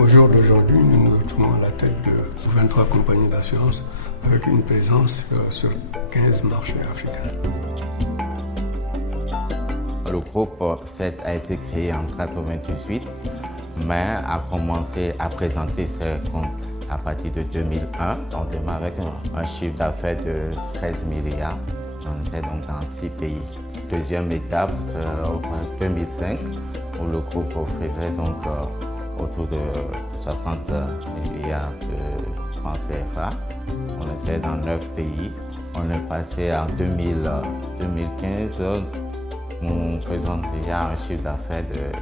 Au jour d'aujourd'hui, nous nous retrouvons à la tête de 23 compagnies d'assurance avec une présence sur 15 marchés africains. Le groupe FED a été créé en 1998, mais a commencé à présenter ses comptes à partir de 2001. On démarre avec un chiffre d'affaires de 13 milliards. On était donc dans 6 pays. Deuxième étape, c'est en 2005, où le groupe faisait donc autour de 60 milliards de francs CFA. On était dans 9 pays. On est passé en 2015. Nous faisons déjà un chiffre d'affaires de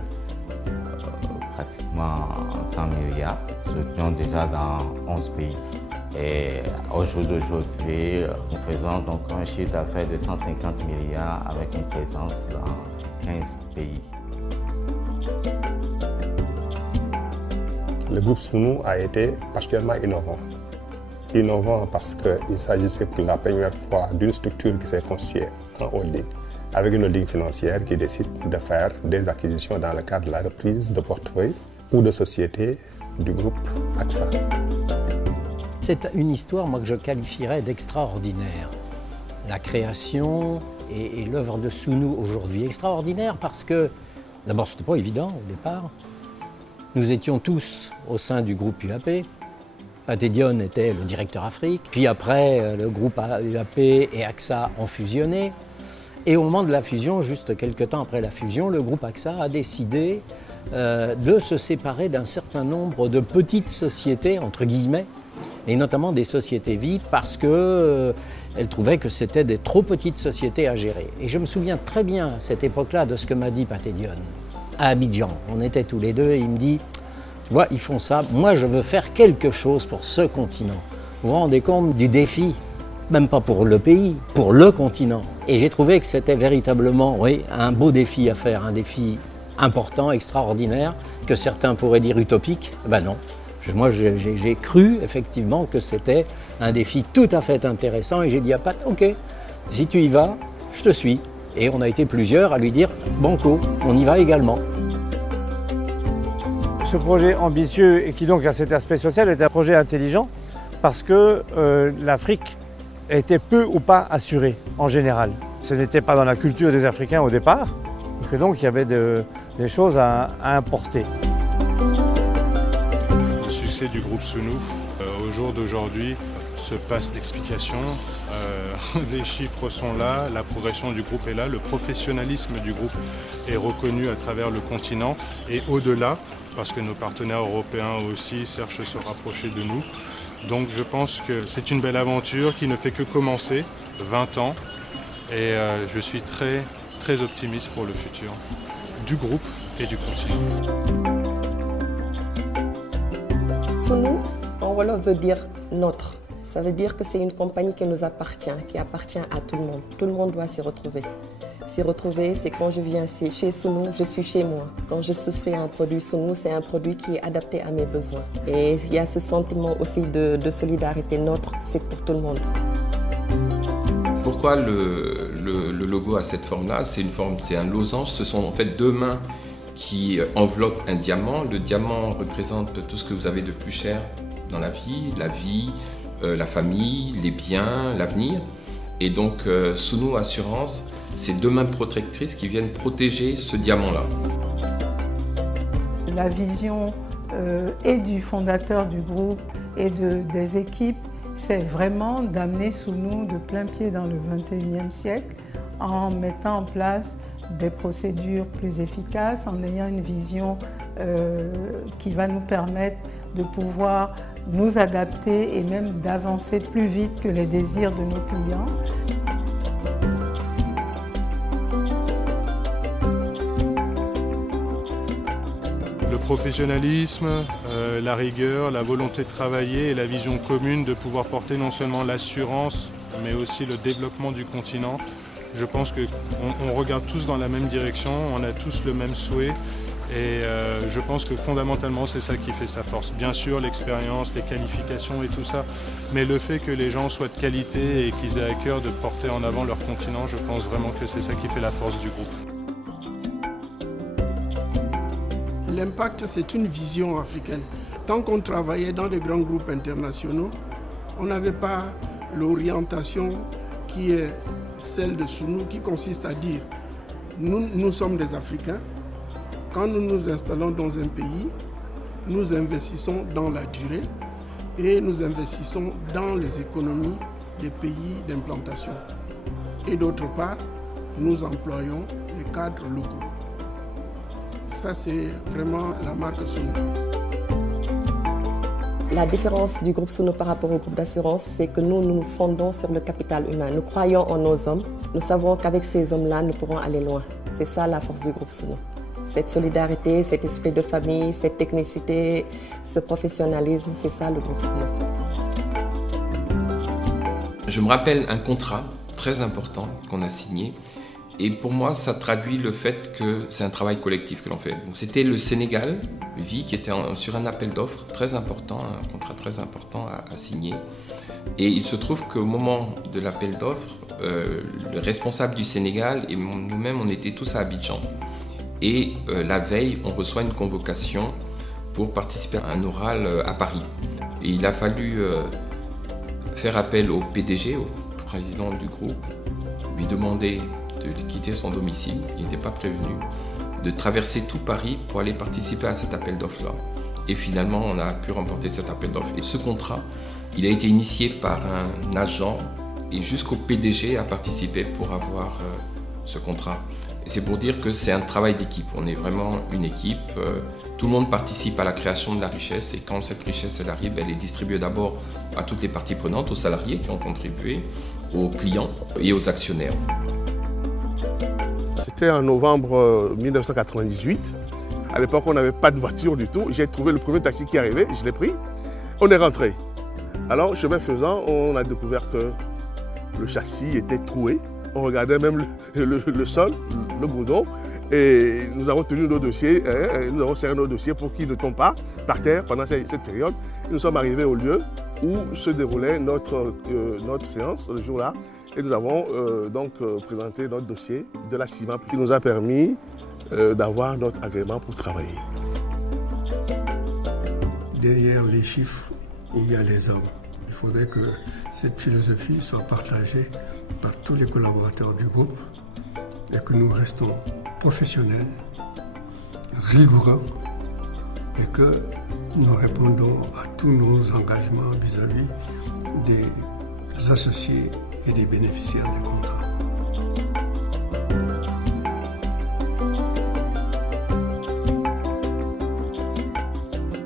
pratiquement 100 milliards. Nous étions déjà dans 11 pays. Et au jour d'aujourd'hui, nous faisons donc un chiffre d'affaires de 150 milliards avec une présence dans 15 pays. Le groupe Sunu a été particulièrement innovant. Innovant parce qu'il s'agissait pour la première fois d'une structure qui s'est constituée en holding, avec une holding financière qui décide de faire des acquisitions dans le cadre de la reprise de portefeuille ou de sociétés du groupe AXA. C'est une histoire moi, que je qualifierais d'extraordinaire. La création et l'œuvre de Sunu aujourd'hui. Extraordinaire parce que, d'abord, ce n'était pas évident au départ. Nous étions tous au sein du groupe UAP. Pathé Dione était le directeur Afrique. Puis après, le groupe UAP et AXA ont fusionné. Et au moment de la fusion, juste quelques temps après la fusion, le groupe AXA a décidé de se séparer d'un certain nombre de petites sociétés, entre guillemets, et notamment des sociétés vides, parce qu'elles trouvaient que c'était des trop petites sociétés à gérer. Et je me souviens très bien à cette époque-là de ce que m'a dit Pathé Dione. À Abidjan, on était tous les deux et il me dit « Tu vois, ils font ça, moi je veux faire quelque chose pour ce continent. » Vous vous rendez compte du défi? Même pas pour le pays, pour le continent. Et j'ai trouvé que c'était véritablement, oui, un beau défi à faire, un défi important, extraordinaire, que certains pourraient dire utopique. Ben non, moi j'ai cru effectivement que c'était un défi tout à fait intéressant et j'ai dit à Pat, ok, si tu y vas, je te suis. Et on a été plusieurs à lui dire, banco, on y va également. Ce projet ambitieux et qui donc a cet aspect social est un projet intelligent parce que l'Afrique était peu ou pas assurée en général. Ce n'était pas dans la culture des Africains au départ, et que donc il y avait des choses à importer. Le succès du groupe Sunu, au jour d'aujourd'hui, se passe d'explications. Les chiffres sont là, la progression du groupe est là, le professionnalisme du groupe est reconnu à travers le continent et au-delà, parce que nos partenaires européens aussi cherchent à se rapprocher de nous. Donc je pense que c'est une belle aventure qui ne fait que commencer, 20 ans, et je suis très, très optimiste pour le futur du groupe et du continent. Sunu, en Wolof veut dire notre. Ça veut dire que c'est une compagnie qui nous appartient, qui appartient à tout le monde. Tout le monde doit s'y retrouver. S'y retrouver, c'est quand je viens chez Sunu, je suis chez moi. Quand je souscris à un produit Sunu, c'est un produit qui est adapté à mes besoins. Et il y a ce sentiment aussi de solidarité. Notre, c'est pour tout le monde. Pourquoi le logo a cette forme-là? C'est un losange. Ce sont en fait deux mains qui enveloppent un diamant. Le diamant représente tout ce que vous avez de plus cher dans la vie, la famille, les biens, l'avenir. Et donc Sunu Assurance, c'est deux mains protectrices qui viennent protéger ce diamant-là. La vision et du fondateur du groupe et des équipes, c'est vraiment d'amener Sunu de plein pied dans le 21e siècle en mettant en place des procédures plus efficaces, en ayant une vision qui va nous permettre de pouvoir nous adapter et même d'avancer plus vite que les désirs de nos clients. Le professionnalisme, la rigueur, la volonté de travailler et la vision commune de pouvoir porter non seulement l'assurance, mais aussi le développement du continent. Je pense qu'on regarde tous dans la même direction, on a tous le même souhait. Et je pense que fondamentalement, c'est ça qui fait sa force. Bien sûr, l'expérience, les qualifications et tout ça, mais le fait que les gens soient de qualité et qu'ils aient à cœur de porter en avant leur continent, je pense vraiment que c'est ça qui fait la force du groupe. L'impact, c'est une vision africaine. tant qu'on travaillait dans des grands groupes internationaux, on n'avait pas l'orientation qui est celle de Sounou, qui consiste à dire nous sommes des Africains. Quand nous nous installons dans un pays, nous investissons dans la durée et nous investissons dans les économies des pays d'implantation. Et d'autre part, nous employons les cadres locaux. Ça, c'est vraiment la marque Sounou. La différence du groupe Sounou par rapport au groupe d'assurance, c'est que nous nous fondons sur le capital humain. Nous croyons en nos hommes. Nous savons qu'avec ces hommes-là, nous pourrons aller loin. C'est ça la force du groupe Sounou. Cette solidarité, cet esprit de famille, cette technicité, ce professionnalisme, c'est ça le groupe Sounou. Je me rappelle un contrat très important qu'on a signé. Et pour moi, ça traduit le fait que c'est un travail collectif que l'on fait. Donc, c'était le Sénégal, Vie, qui était sur un appel d'offres très important, un contrat très important à signer. Et il se trouve qu'au moment de l'appel d'offres, le responsable du Sénégal et nous-mêmes, on était tous à Abidjan. Et la veille, on reçoit une convocation pour participer à un oral à Paris. Et il a fallu faire appel au PDG, au président du groupe, lui demander de quitter son domicile, il n'était pas prévenu, de traverser tout Paris pour aller participer à cet appel d'offres-là. Et finalement, on a pu remporter cet appel d'offres. Et ce contrat, il a été initié par un agent et jusqu'au PDG a participé pour avoir ce contrat. Et c'est pour dire que c'est un travail d'équipe. On est vraiment une équipe. Tout le monde participe à la création de la richesse et quand cette richesse elle arrive, elle est distribuée d'abord à toutes les parties prenantes, aux salariés qui ont contribué, aux clients et aux actionnaires. C'était en novembre 1998. À l'époque, on n'avait pas de voiture du tout. J'ai trouvé le premier taxi qui arrivait, je l'ai pris. On est rentré. Alors, chemin faisant, on a découvert que le châssis était troué. On regardait même le sol, le goudron. Et nous avons tenu nos dossiers, nous avons serré nos dossiers pour qu'ils ne tombent pas par terre pendant cette période. Et nous sommes arrivés au lieu où se déroulait notre séance le jour-là. Et nous avons donc présenté notre dossier de la CIMA qui nous a permis d'avoir notre agrément pour travailler. Derrière les chiffres, il y a les hommes. Il faudrait que cette philosophie soit partagée par tous les collaborateurs du groupe et que nous restons professionnels, rigoureux et que nous répondons à tous nos engagements vis-à-vis des associés et des bénéficiaires des contrats.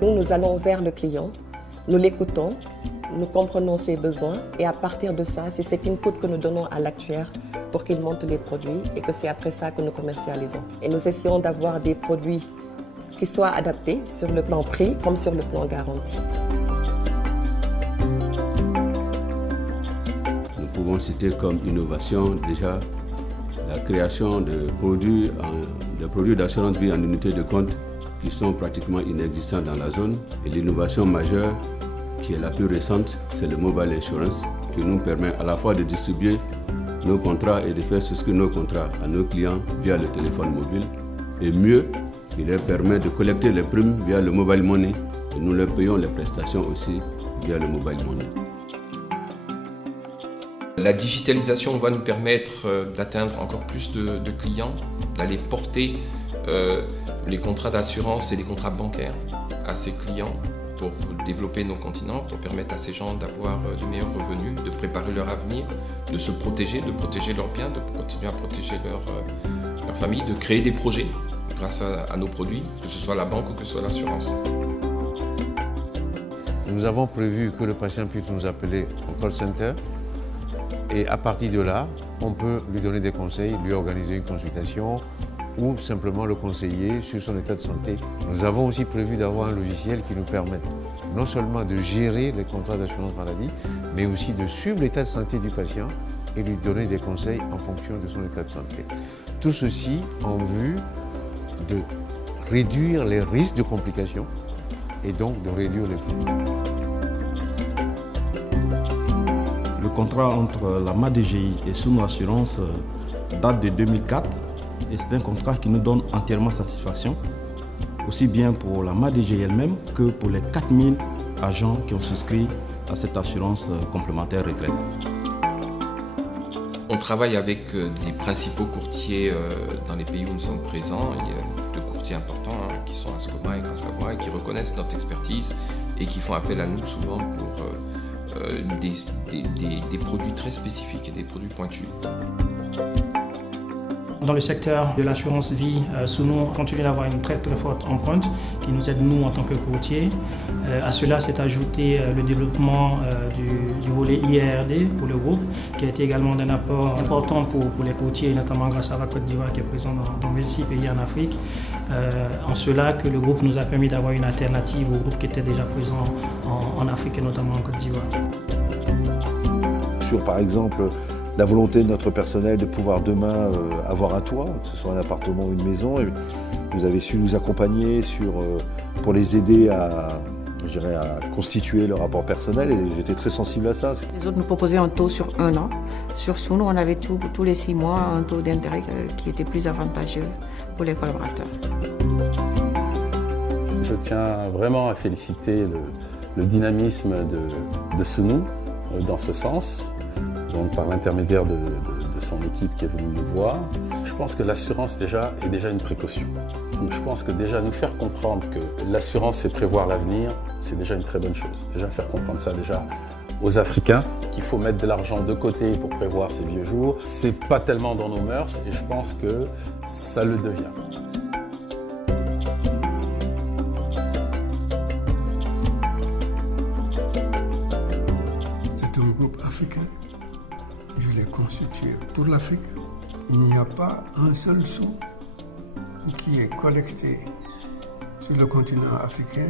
Nous allons vers le client, nous l'écoutons, nous comprenons ses besoins et à partir de ça, c'est cet input que nous donnons à l'actuaire pour qu'il monte les produits et que c'est après ça que nous commercialisons. Et nous essayons d'avoir des produits qui soient adaptés sur le plan prix comme sur le plan garantie. Nous pouvons citer comme innovation déjà la création de produits d'assurance vie en unité de compte qui sont pratiquement inexistants dans la zone. Et l'innovation majeure, qui est la plus récente, c'est le mobile insurance, qui nous permet à la fois de distribuer nos contrats et de faire souscrire nos contrats à nos clients via le téléphone mobile. Et mieux, il leur permet de collecter les primes via le mobile money et nous leur payons les prestations aussi via le mobile money. La digitalisation va nous permettre d'atteindre encore plus de clients, d'aller porter les contrats d'assurance et les contrats bancaires à ces clients pour développer nos continents, pour permettre à ces gens d'avoir de meilleurs revenus, de préparer leur avenir, de se protéger, de protéger leurs biens, de continuer à protéger leur famille, de créer des projets grâce à nos produits, que ce soit la banque ou que ce soit l'assurance. Nous avons prévu que le patient puisse nous appeler au call center et à partir de là, on peut lui donner des conseils, lui organiser une consultation ou simplement le conseiller sur son état de santé. Nous avons aussi prévu d'avoir un logiciel qui nous permette non seulement de gérer les contrats d'assurance maladie, mais aussi de suivre l'état de santé du patient et lui donner des conseils en fonction de son état de santé. Tout ceci en vue de réduire les risques de complications et donc de réduire les coûts. Le contrat entre la MADGI et Sounou Assurance date de 2004 et c'est un contrat qui nous donne entièrement satisfaction aussi bien pour la MADGI elle-même que pour les 4000 agents qui ont souscrit à cette assurance complémentaire retraite. On travaille avec les principaux courtiers dans les pays où nous sommes présents. Il y a deux courtiers importants qui sont Ascoma et Gras Savoye qui reconnaissent notre expertise et qui font appel à nous souvent pour des produits très spécifiques et des produits pointus. Dans le secteur de l'assurance vie, Sunu continue d'avoir une très forte empreinte qui nous aide nous en tant que courtiers. À cela s'est ajouté le développement du volet IRD pour le groupe, qui a été également d'un apport important pour les courtiers, notamment grâce à la Côte d'Ivoire qui est présent dans 26 pays en Afrique. En cela que le groupe nous a permis d'avoir une alternative au groupe qui était déjà présent en Afrique et notamment en Côte d'Ivoire. Sur par exemple la volonté de notre personnel de pouvoir demain avoir un toit, que ce soit un appartement ou une maison. Et vous avez su nous accompagner pour les aider à constituer leur rapport personnel et j'étais très sensible à ça. Les autres nous proposaient un taux sur 1 an. Sur Sunu, on avait tous les 6 mois un taux d'intérêt qui était plus avantageux pour les collaborateurs. Je tiens vraiment à féliciter le dynamisme de Sunu dans ce sens. Donc par l'intermédiaire de son équipe qui est venue nous voir. Je pense que l'assurance est déjà une précaution. Donc je pense que déjà nous faire comprendre que l'assurance c'est prévoir l'avenir, c'est déjà une très bonne chose. Déjà faire comprendre ça déjà aux Africains, qu'il faut mettre de l'argent de côté pour prévoir ses vieux jours. C'est pas tellement dans nos mœurs et je pense que ça le devient. C'est un groupe africain. Je l'ai constitué pour l'Afrique. Il n'y a pas un seul sou qui est collecté sur le continent africain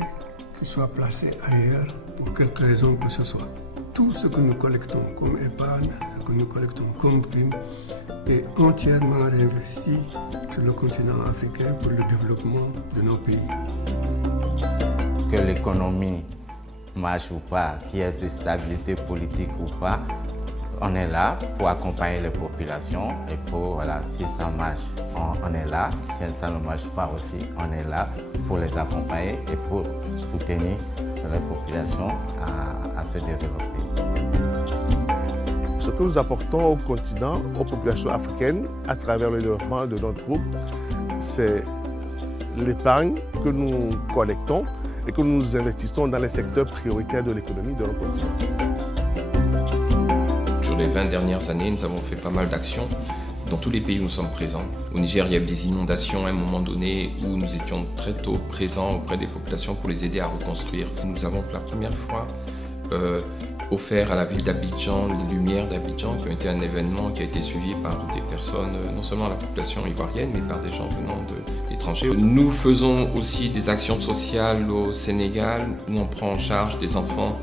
qui soit placé ailleurs pour quelque raison que ce soit. Tout ce que nous collectons comme épargne, ce que nous collectons comme prime est entièrement réinvesti sur le continent africain pour le développement de nos pays. Que l'économie marche ou pas, qu'il y ait de stabilité politique ou pas, on est là pour accompagner les populations et pour, si ça marche, on est là. Si ça ne marche pas aussi, on est là pour les accompagner et pour soutenir les populations à se développer. Ce que nous apportons au continent, aux populations africaines, à travers le développement de notre groupe, c'est l'épargne que nous collectons et que nous investissons dans les secteurs prioritaires de l'économie de notre continent. Sur les 20 dernières années, nous avons fait pas mal d'actions dans tous les pays où nous sommes présents. Au Niger, il y a eu des inondations à un moment donné où nous étions très tôt présents auprès des populations pour les aider à reconstruire. Nous avons pour la première fois offert à la ville d'Abidjan les Lumières d'Abidjan, qui ont été un événement qui a été suivi par des personnes, non seulement la population ivoirienne, mais par des gens venant d'étrangers. Nous faisons aussi des actions sociales au Sénégal, où on prend en charge des enfants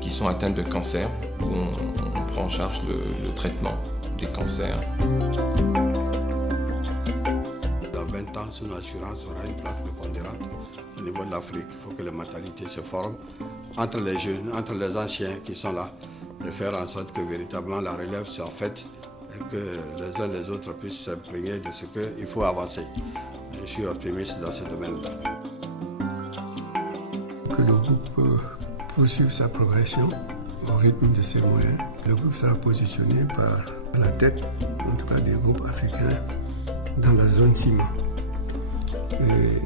qui sont atteints de cancer, où on prend en charge le traitement des cancers. Dans 20 ans, Sunu Assurance aura une place prépondérante au niveau de l'Afrique. Il faut que les mentalités se forment entre les jeunes, entre les anciens qui sont là, et faire en sorte que véritablement la relève soit faite et que les uns et les autres puissent s'imprégner de ce qu'il faut avancer. Et je suis optimiste dans ce domaine-là. Que le groupe poursuive sa progression au rythme de ses moyens. Le groupe sera positionné à la tête, en tout cas des groupes africains, dans la zone ciment. Et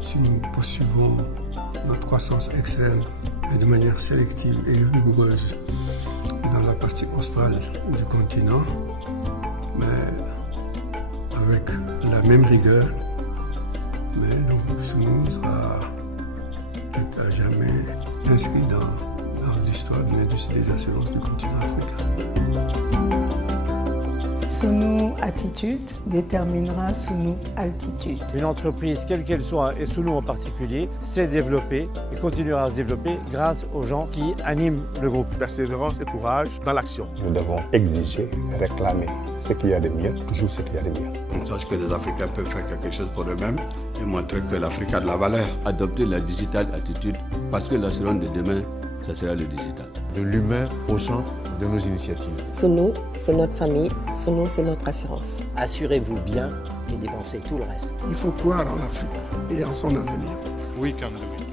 si nous poursuivons notre croissance externe et de manière sélective et rigoureuse dans la partie australe du continent, mais avec la même rigueur, mais le groupe Sunu sera peut-être à jamais inscrit dans l'histoire de l'industrie des assurances du continent africain. Sunu Attitude déterminera Sunu Altitude. Une entreprise, quelle qu'elle soit, et Sunu en particulier, s'est développée et continuera à se développer grâce aux gens qui animent le groupe. Persévérance et courage dans l'action. Nous devons exiger, réclamer ce qu'il y a de mieux, toujours ce qu'il y a de mieux. On sache que les Africains peuvent faire quelque chose pour eux-mêmes et montrer que l'Afrique a de la valeur. Adopter la digital attitude parce que l'assurance de demain, ça sera le digital. de l'humain au centre de nos initiatives. Sunu, c'est notre famille. Sunu, c'est notre assurance. Assurez-vous bien et dépensez tout le reste. Il faut croire en l'Afrique et en son avenir. We can do it.